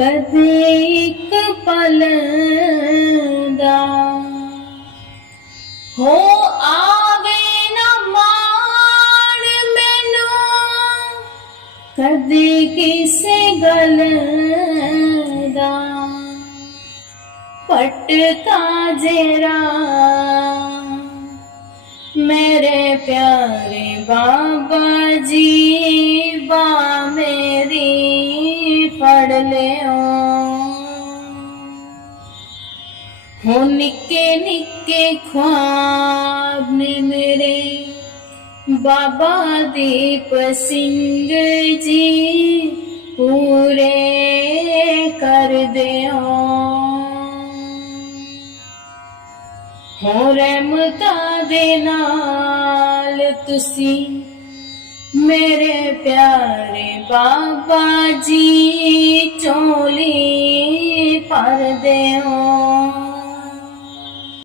ਕਦੇ ਇੱਕ ਪਲ ਦਾ ਹੋ ਆਵੇ ਨਾ ਮਾਣ ਮੈਨੂੰ। ਕਦੇ ਕਿਸੇ ਗੱਲ ਦਾ ਪਟਕਾ ਜੇਰਾ ਮੇਰੇ ਪਿਆਰੇ ਬਾਬਾ ਜੀ ਫੜ ਲਿਓ। ਹੋ ਨਿੱਕੇ ਨਿੱਕੇ ਖੁਆਬ ਨੇ ਮੇਰੇ ਬਾਬਾ ਦੀਪ ਸਿੰਘ ਜੀ ਪੂਰੇ ਕਰ ਦਿਓ। ਹੋ ਰਹਿਮਤਾਂ ਦੇ ਨਾਲ ਤੁਸੀਂ ਮੇਰੇ ਪਿਆਰੇ ਬਾਬਾ ਜੀ আর দেও